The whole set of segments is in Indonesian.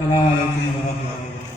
Assalamualaikum warahmatullahi wabarakatuh.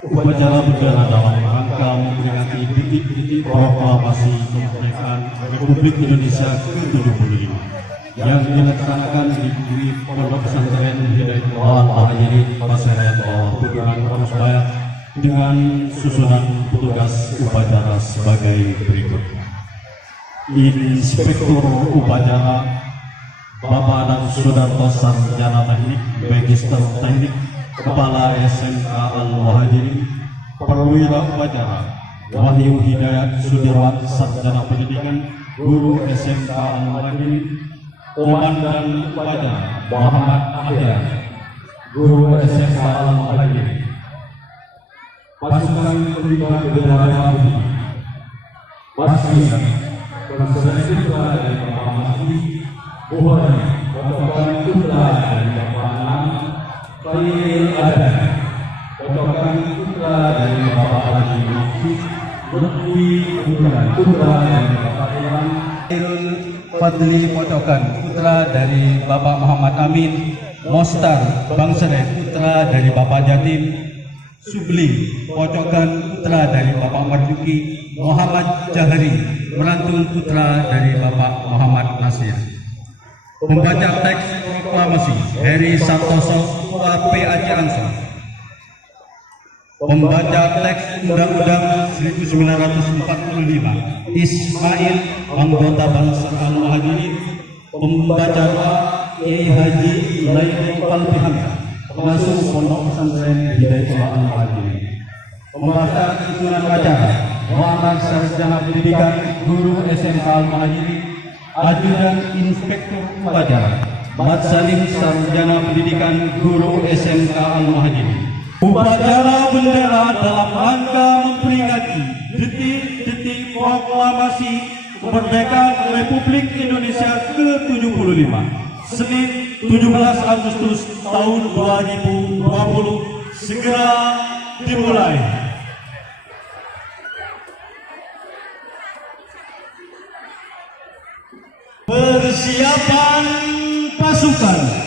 Upacara berjalan dalam rangka memperingati detik-detik proklamasi kemerdekaan Republik Indonesia ke-75 yang dilaksanakan di Pondok Pesantren Hidayatullah Al-Hajiri Pasarian Bawah Pegunungan Persebaya dengan susunan petugas upacara sebagai berikut. Inspektur Upacara Bapak dan Sudarto Sarjana Teknik Magister Teknik Kepala SMK Al-Muhajirin, Perwira Upacara Wahyu Hidayat Sudirwan Sarjana Pendidikan Guru SMK Al-Muhajirin, Komandan Upacara Muhammad Ahyar Guru SMK Al-Muhajirin, Pasukan Terlibat Bendera Putih Masih Konsentrasi Putra dari Bapak Masih Buhari Pasukan Putra dari Bapak Anam Khairil Adhan, potongan putra dari Bapak Haji Mufti, Lutfi putra dari Bapak Iwan, Khairul Fadli potongan putra dari Bapak Muhammad Amin, Mostar Bangsere putra dari Bapak Jatim, Subli potongan putra dari Bapak Marjuki, Muhammad Jahari merantun putra dari Bapak Muhammad Nasir. Pembaca teks proklamasi Heri Santoso Ketua PAJ Ansor. Pembaca teks Undang-Undang 1945 Ismail anggota Bangsa Al-Muhajirin. Pembaca doa Kiai Haji Lailul Qalbi Hamzah pengasuh Pondok Pesantren Hidayatullah Al-Muhajirin. Pembaca susunan acara Muhammad Sarjana Pendidikan Guru SMK Al-Muhajirin. Ajudan Inspektur Upacara Mat Salim Sarjana Pendidikan Guru SMK Al-Muhajirin. Upacara bendera dalam rangka memperingati detik-detik proklamasi kemerdekaan Republik Indonesia ke-75 Senin 17 Agustus tahun 2020 segera dimulai. Persiapan pasukan.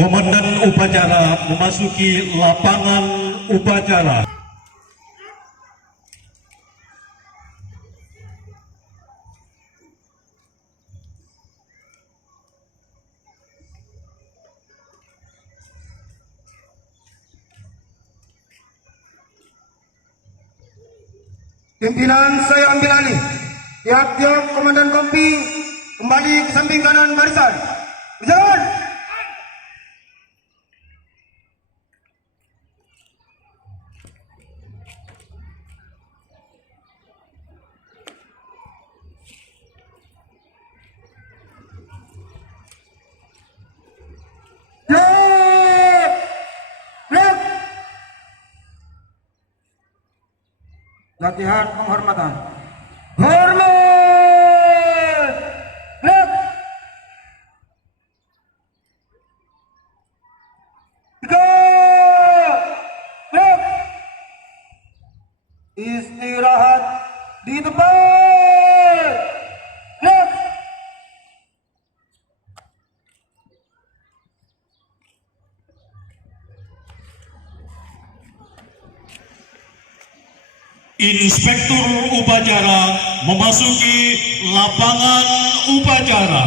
Komandan upacara memasuki lapangan upacara. Pimpinan saya ambil alih. Tiap-tiap komandan kompi kembali ke samping kanan barisan. Berjalan. Latihan penghormatan. Hormat. Gerak. Tegak. Gerak. Istirahat di tempat. Gerak. Inspektur upacara memasuki lapangan upacara.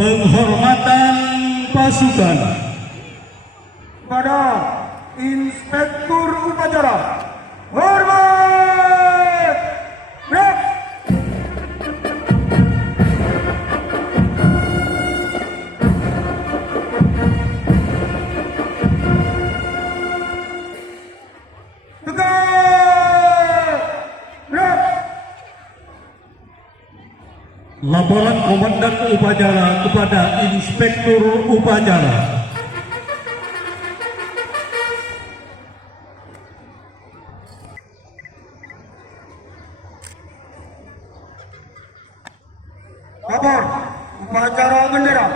Penghormatan pasukan Kepada Inspektur Upacara, hormat! Gerak! Tegak! Gerak! laporan komandan upacara kepada inspektur upacara. Kabar upacara bendera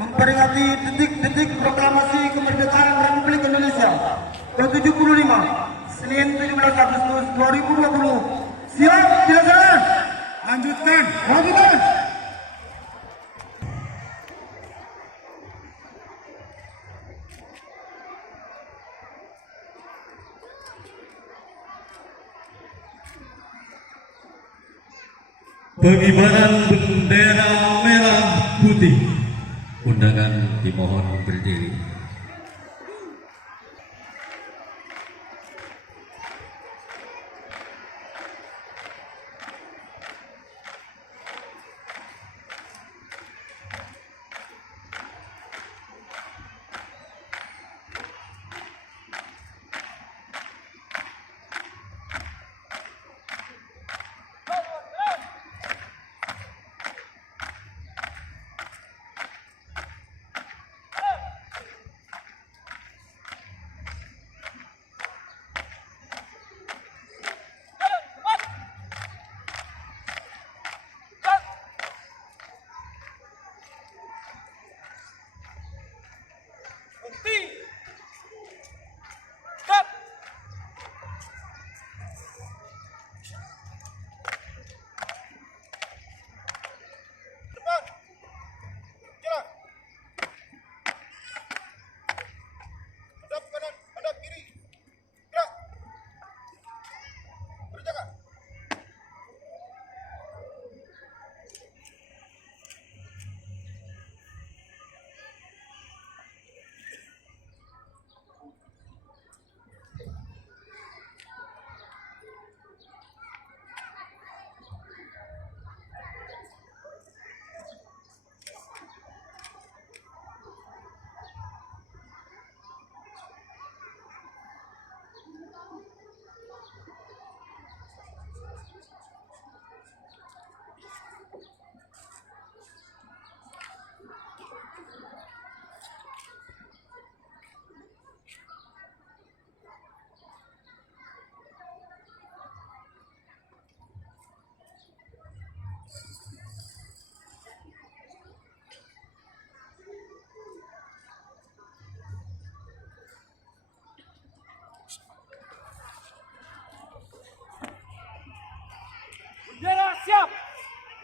memperingati detik-detik proklamasi kemerdekaan Republik Indonesia ke-75 Senin 17 Agustus 2020. Siap dilaksanakan. Lanjutkan. Pengibaran bendera merah putih. Undangan dimohon berdiri.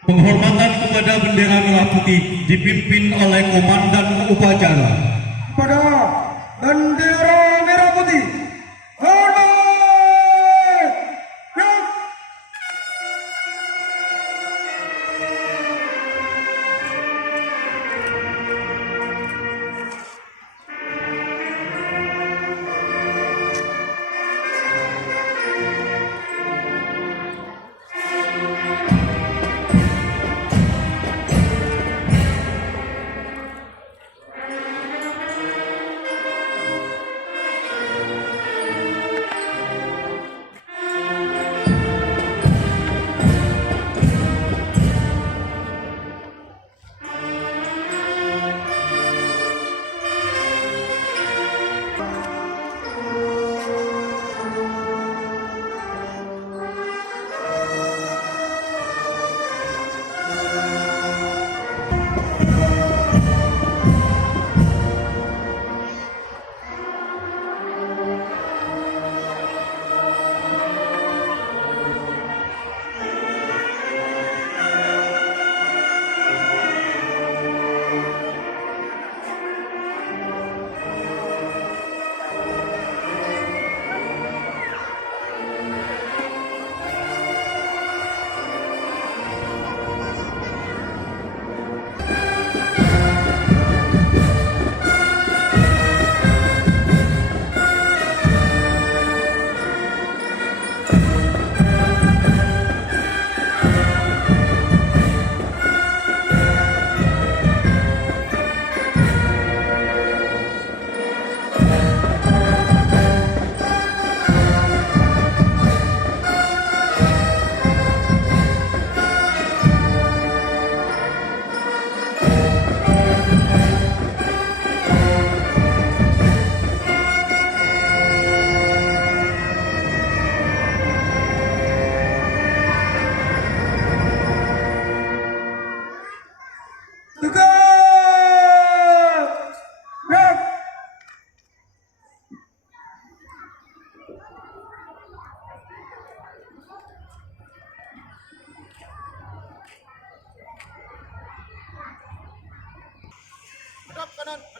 Penghormatan kepada bendera merah putih dipimpin oleh komandan upacara. Kepada bendera merah putih, hormat! Gerak!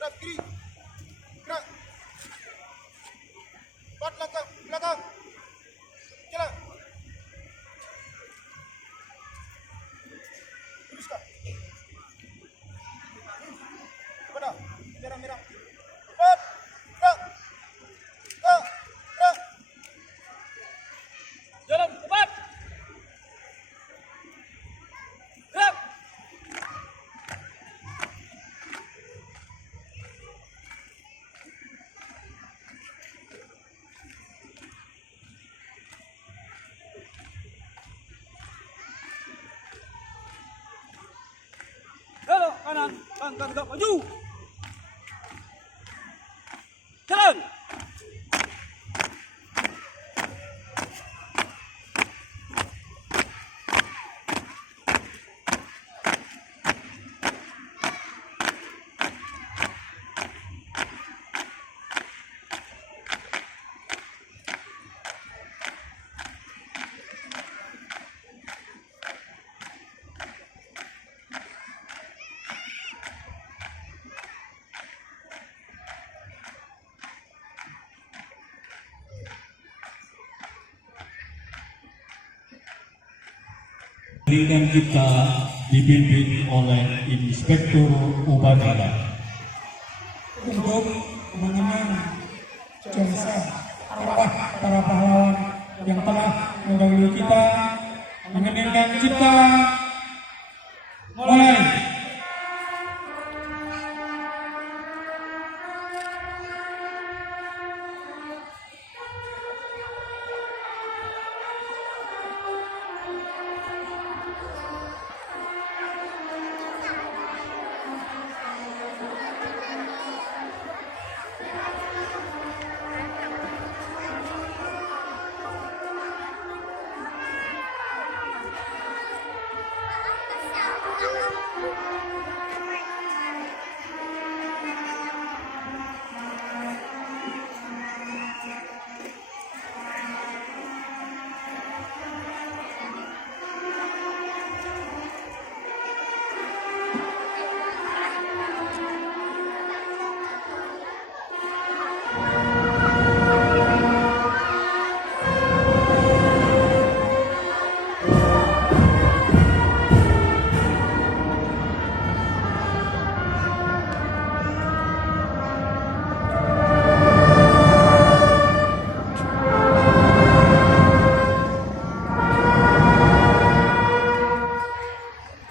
Gerak kiri. Gerak. Empat langkah belakang. Jalan. Teruskan. Kepada. Merah-merah. Empat. Gerak. Gerak. Gerak. Jalan cepat. Gerak. Belok kanan, langkah tegak maju. Jalan. Lingkungan kita dipimpin oleh Inspektur Upacara. Untuk mengenang jasa arwah para pahlawan yang telah mendahului kita, mengenangkan kita mulai.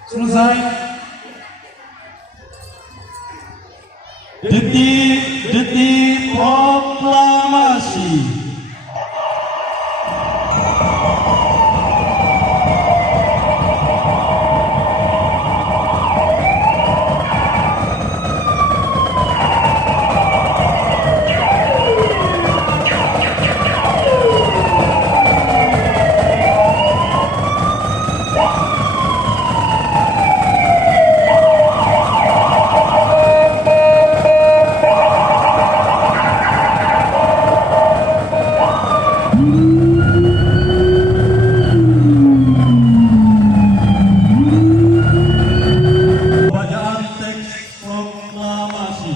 Selesai. Detik-detik proklamasi. Bacaan teks proklamasi.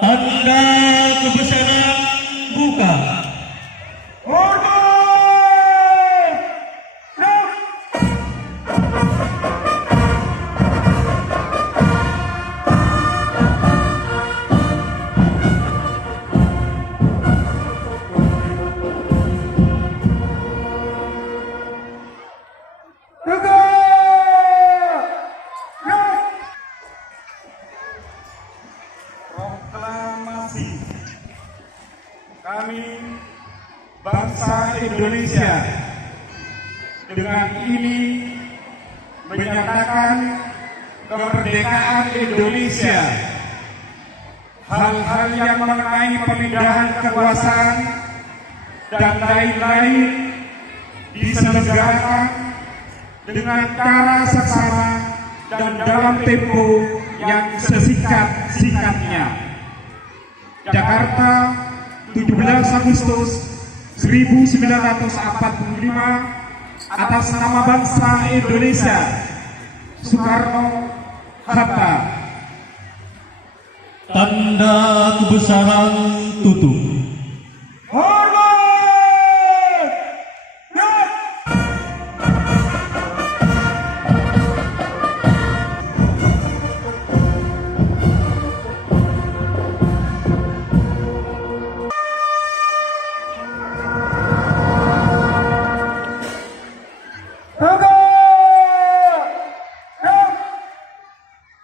Tanda kebesaran buka. Proklamasi kami bangsa Indonesia dengan ini menyatakan kemerdekaan Indonesia. Hal-hal yang mengenai pemindahan kekuasaan dan lain-lain diselenggarakan dengan cara seksama dan dalam tempo yang sesingkat-singkatnya. Jakarta, 17 Agustus 1945, atas nama bangsa Indonesia, Soekarno Hatta. Tanda kebesaran tutup. Hormat! Ya!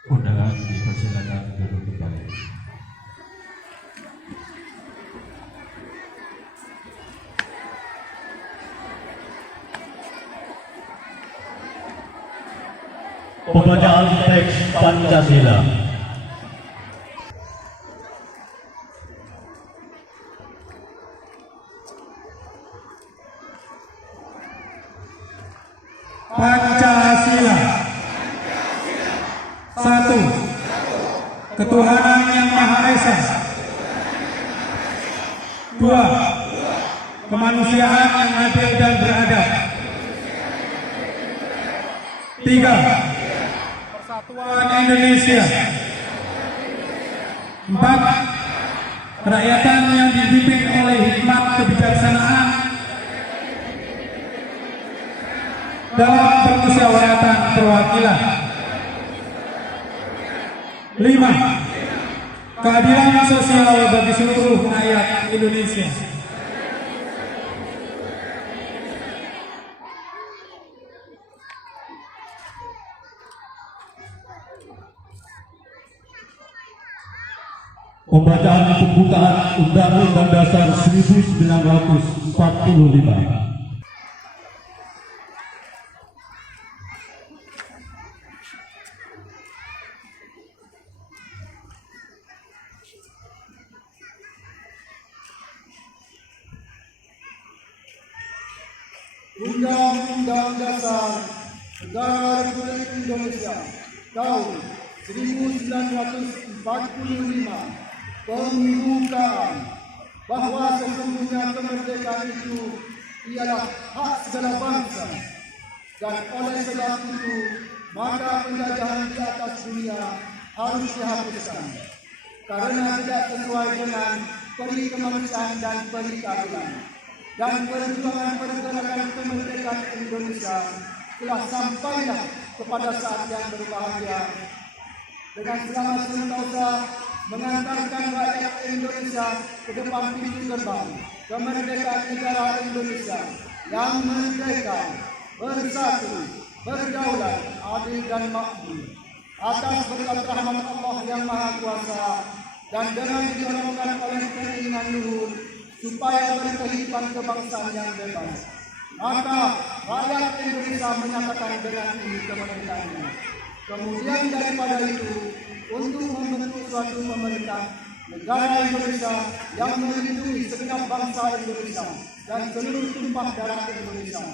Undangan dipersilakan duduk kembali. Pembacaan teks Pancasila. Pancasila. Satu. Ketuhanan yang Maha Esa. Dua. Kemanusiaan yang adil dan beradab. Tiga. Persatuan Indonesia. Empat. Kerakyatan yang dipimpin oleh hikmat kebijaksanaan dalam permusyawaratan perwakilan. 5. Keadilan sosial bagi seluruh rakyat Indonesia. Pembacaan pembukaan Undang-Undang Dasar 1945. Undang-Undang Dasar Negara Republik Indonesia tahun 1945 pembukaan bahwa sesungguhnya kemerdekaan itu ialah hak segala bangsa dan oleh sebab itu maka penjajahan di atas dunia harus dihapuskan karena tidak sesuai dengan peri kemanusiaan dan peri keadilan. Dan perjuangan pergerakan kemerdekaan Indonesia telah sampailah kepada saat yang berbahagia dengan selamat sentosa mengantarkan rakyat Indonesia ke depan pintu gerbang kemerdekaan negara Indonesia yang merdeka, bersatu, berdaulat, adil dan makmur atas berkat rahmat Allah yang Maha Kuasa dan dengan didorongan oleh keinginan luhur supaya berkehidupan kebangsaan yang bebas. Maka rakyat Indonesia menyatakan dengan ini kemerdekaannya. Kemudian daripada itu, untuk membentuk suatu pemerintah negara Indonesia yang melindungi segenap bangsa Indonesia dan seluruh tumpah darah Indonesia,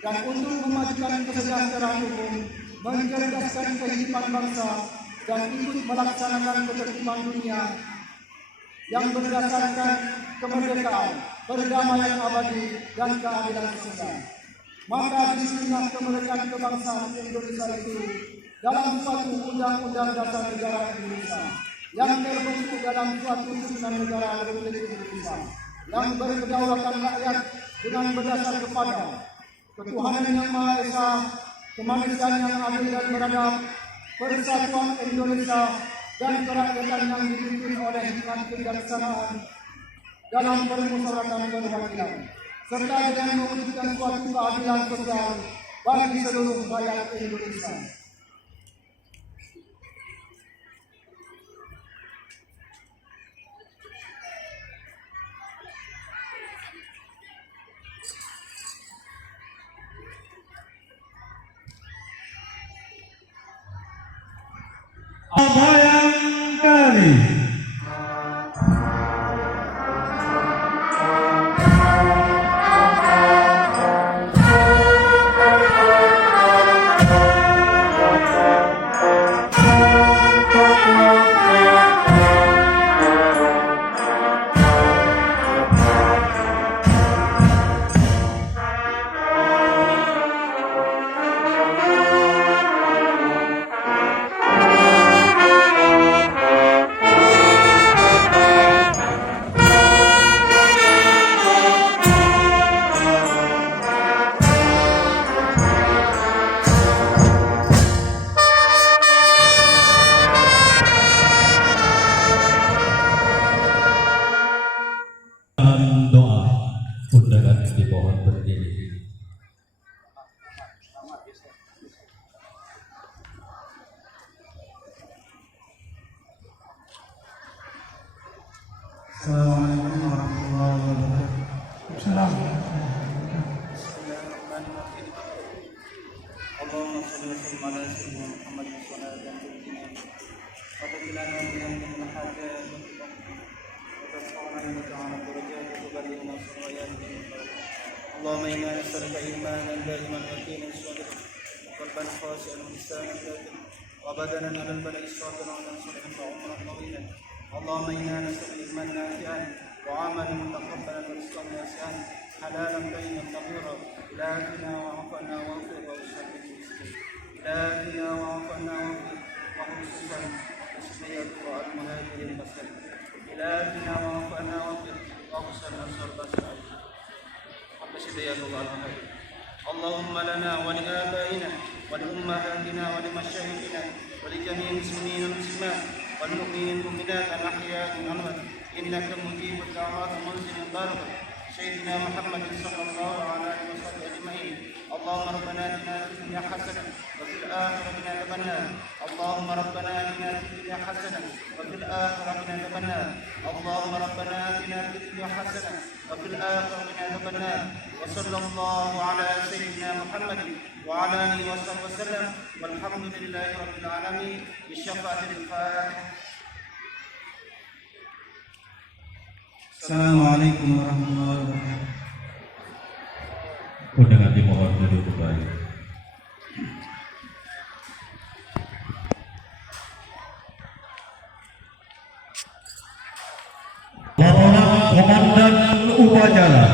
dan untuk memajukan kesejahteraan umum, mencerdaskan kehidupan bangsa, dan ikut melaksanakan ketertiban dunia yang berdasarkan kemerdekaan, perdamaian abadi, dan keadilan sosial. Maka disinilah kemerdekaan kebangsaan Indonesia itu dalam suatu undang-undang dasar negara Indonesia yang terbentuk dalam suatu susunan negara Republik Indonesia yang berkedaulatan rakyat dengan berdasar kepada ketuhanan yang Maha Esa, kemanusiaan yang adil dan beradab, persatuan Indonesia, dan kerakyatan yang dipimpin oleh hikmat kebijaksanaan dalam permusyawaratan perwakilan, serta dengan mewujudkan suatu keadilan sosial bagi seluruh rakyat Indonesia. Bayangkari. Assalamualaikum warahmatullahi wabarakatuh. اللهم صل وسلم على سيدنا محمد وعلى اله وصحبه وقد لنا من الحاجات وترفعنا الى تعالى الدرجات وتبلغنا السرايات. اللهم انا نسالك ايمانا دائما يقينا صادقا وقلبا خاشعا ولسانا ذاكرا وبدنا على البلاء صابرا وعلى صالحا وعمرا طويلا. اللهم انا نسالك ايمانا نافعا وعملا متقبلا ورزقا واسعا حلالا طيبا طهورا. إلهنا وعفنا واغفر واشهد إلهنا وعفنا وخصوصا وشفيع دعاء المهاجرين المسلمين. إلهنا وعفنا واغفر وخصوصا أنصار بشر وشفيع دعاء المهاجرين. اللهم لنا ولآبائنا ولأمهاتنا ولمشايخنا ولجميع المسلمين والمسلمات والمؤمنين والمؤمنات الأحياء والأموات إنك مجيب الدعوات ومنزل الضربة سيدنا محمد صلى الله عليه وسلم أجمعين. اللهم ربنا آتنا في الدنيا حسنة وفي الآخرة عذاب النار. اللهم ربنا آتنا في الدنيا حسنة وفي الآخرة عذاب النار. اللهم ربنا آتنا في الدنيا حسنة وفي الآخرة عذاب النار. وصلى الله على سيدنا محمد وعلى آله وصحبه وسلم والحمد لله رب العالمين بشفاعة الفاتحة. Assalamualaikum warahmatullahi wabarakatuh. Undangan dimohon duduk kembali. Laporan Komandan Upacara.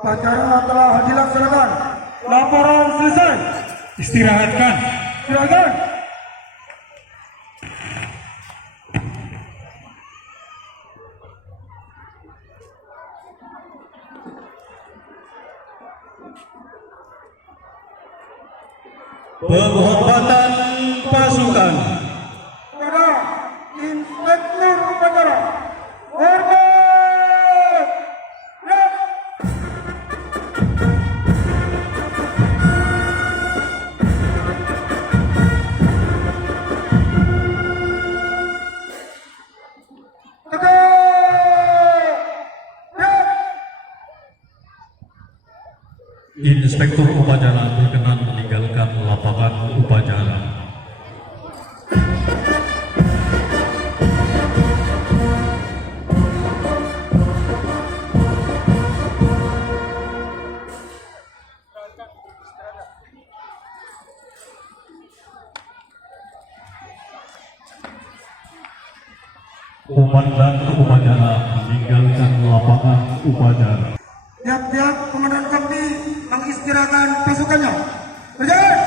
Upacara telah dilaksanakan. Laporan selesai. Istirahatkan. Silakan. Penghormatan pasukan. Kepada Inspektur Upacara. Hormat. Ya. Inspektur upacara berkenan meninggalkan lapangan upacara. Komandan upacara meninggalkan lapangan upacara. Tiap-tiap komandan kami mengistirahatkan pasukannya. Berjalan.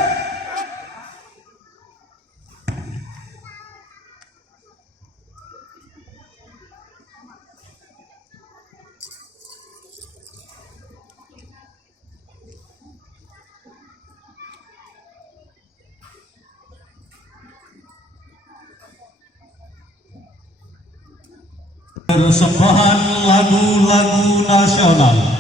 Persembahan lagu-lagu nasional.